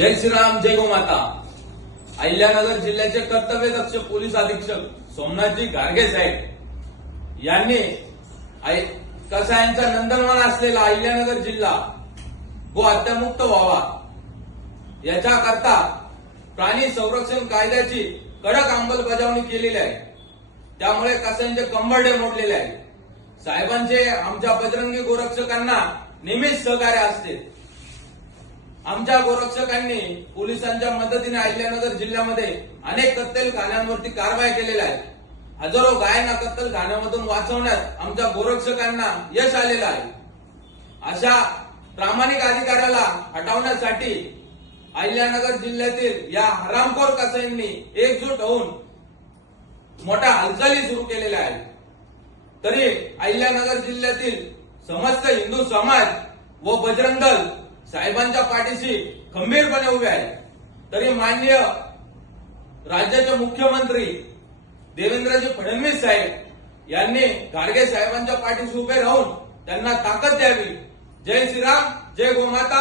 जय श्रीराम, जय गोमाता। अहिल्यानगर जिल्ह्याचे कर्तव्यदक्ष पोलीस अधीक्षक सोमनाथजी गारगे साहेब यांनी कसायांचा नंदनवन असलेला अहिल्यानगर जिल्हा गो हत्यामुक्त व्हावा याच्याकरता प्राणी संरक्षण कायद्याची कडक अंमलबजावणी केलेली आहे। त्यामुळे कसायांचे कंबरडे मोडलेले आहे। साहेबांचे आमच्या बजरंगी गोरक्षकांना नेहमीच सहकार्य असते। आमच्या गोरक्षकांनी पोलिसांच्या मदतीने अहिल्यानगर जिल्ह्यामध्ये अनेक कत्तलखान्यांवरती कारवाई केलेल्या आहे। हजारो गायांना कत्तलखान्यामधून वाचवण्यात आमच्या गोरक्षकांना यश आलेलं आहे। अशा प्रामाणिक अधिकाऱ्याला हटवण्यासाठी अहिल्यानगर जिल्ह्यातील या हरामखोर कसाईंनी एकजूट होऊन मोठ्या हालचाली सुरू केलेल्या आहेत। तरी अहिल्यानगर जिल्ह्यातील समस्त हिंदू समाज व बजरंग दल साहेबांच्या पाठीशी खंबीरपणे उभे आहे। तरी माननीय राज्याचे मुख्यमंत्री देवेंद्रजी फडणवीस साहेब यांनी गाडगे साहेबांच्या पाठीशी उभे राहून त्यांना ताकद द्यावी। जय श्रीराम, जय गोमाता।